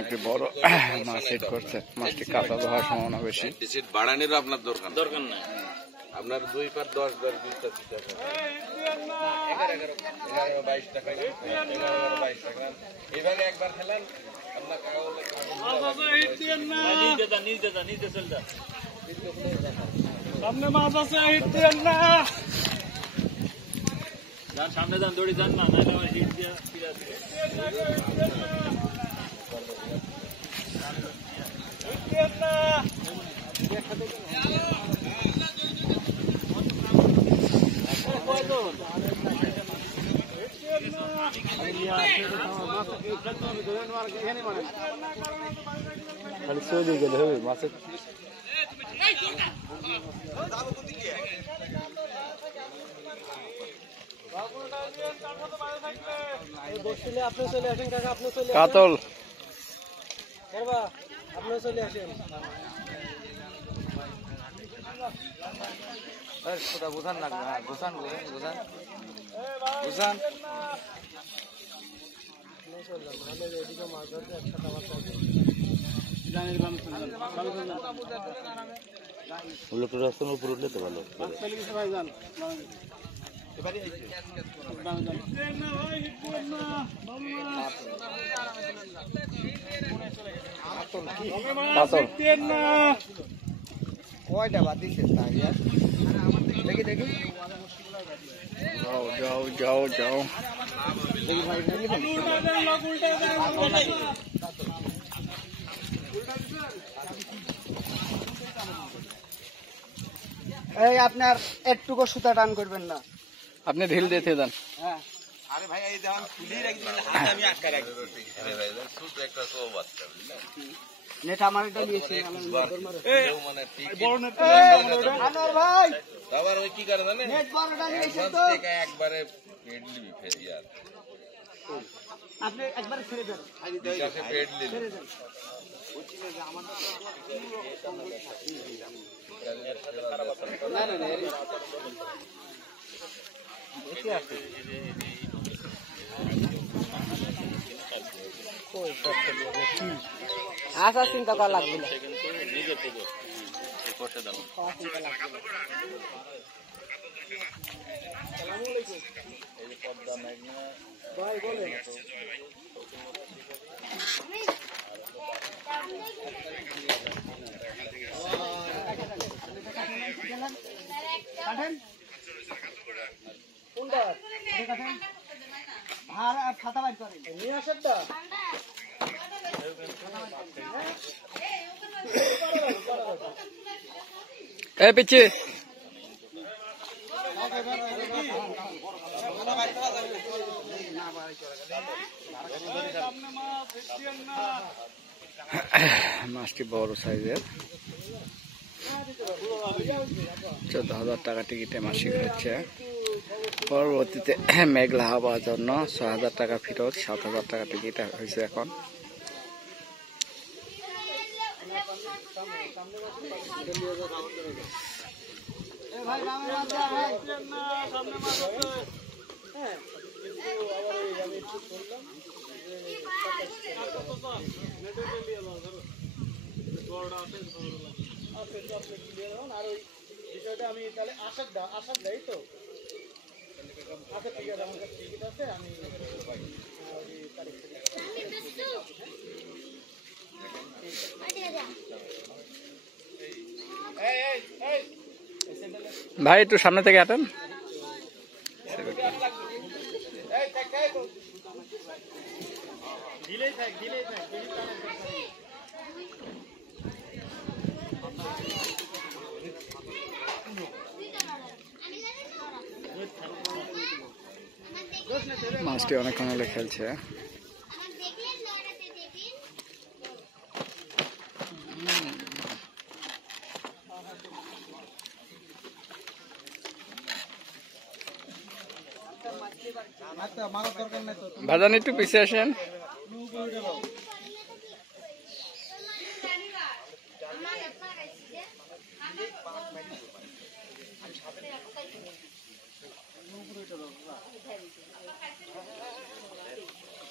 একটি বড় মাছ হিট করছে, মাছটি কাঁচা ধোয়ার সম্ভাবনা বেশি। বাড়ানোর আপনার দরকার নাই, আপনার 2 পার 10 10 20 টাকা 11 22 টাকা 22 টাকা এভাবে একবার খেলেন আপনার সামনে মাছ আছে, হিট দেন না, সামনে যান, দড়ি যান না, নাহলে হিট দিয়ে ফিরে আসবে। খালি চলে গেলে হবে মাছের। কাতল আপনি চলে আসেন, বুঝান না, বুঝান বুঝান বুঝান মাছ ধরতে একসাথে আমার রাস্তার উপর উঠলে তো ভালো। কয়টা বাদ দিচ্ছে, দেখি দেখি যাও যাও যাও যাও। এই আপনার একটুকু সুতা টান করবেন না, আপনি ঢিল দিতে দেন। হ্যাঁ আরে ভাই এই দেখুন খুলি রাখি হাতে আমি আটকা রাখি আরে ভাই ছোট একটা সব বাচ্চা বুঝলেন নেট আমার এটা নিয়েছি মানে ঠিক বড় নেট আনোয়ার ভাই আবার ওই কি করে জানেন নেট বড়টা নিয়েছি তো একবারে পেড লিবি ফের यार আপনি একবার ছেড়ে দেন, কাছে পেড লিবি ছেড়ে দেন। না না না বেশি আছে, আশা চিন্তা করা লাগবে না, ভাই বলেন কাটেন কোনটা কাটেন আর খাতা বাইর করেন নিয়ে আসেন তো এ পিছে মাছটি বড় সাইজের, 14,000 টাকা টিকিটে মাছ শিখাচ্ছে। পরবর্তীতে মেঘলা হওয়ার জন্য 6,000 টাকা ফেরত, 7,000 টাকা টিকিট হয়েছে এখন। আর ওই বিষয়টা আমি তাহলে আসার দেয় তো, আচ্ছা ঠিক আছে, আমার কাছে টিকিট আছে, আমি ভাই একটু সামনে থেকে হাঁটেন। দিলেই থাক মাছটি অনেকক্ষণ হলে খেলছে। ভাজান একটু পিছিয়ে আসেন।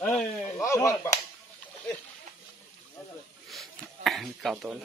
আল্লাহু আকবার। কাতল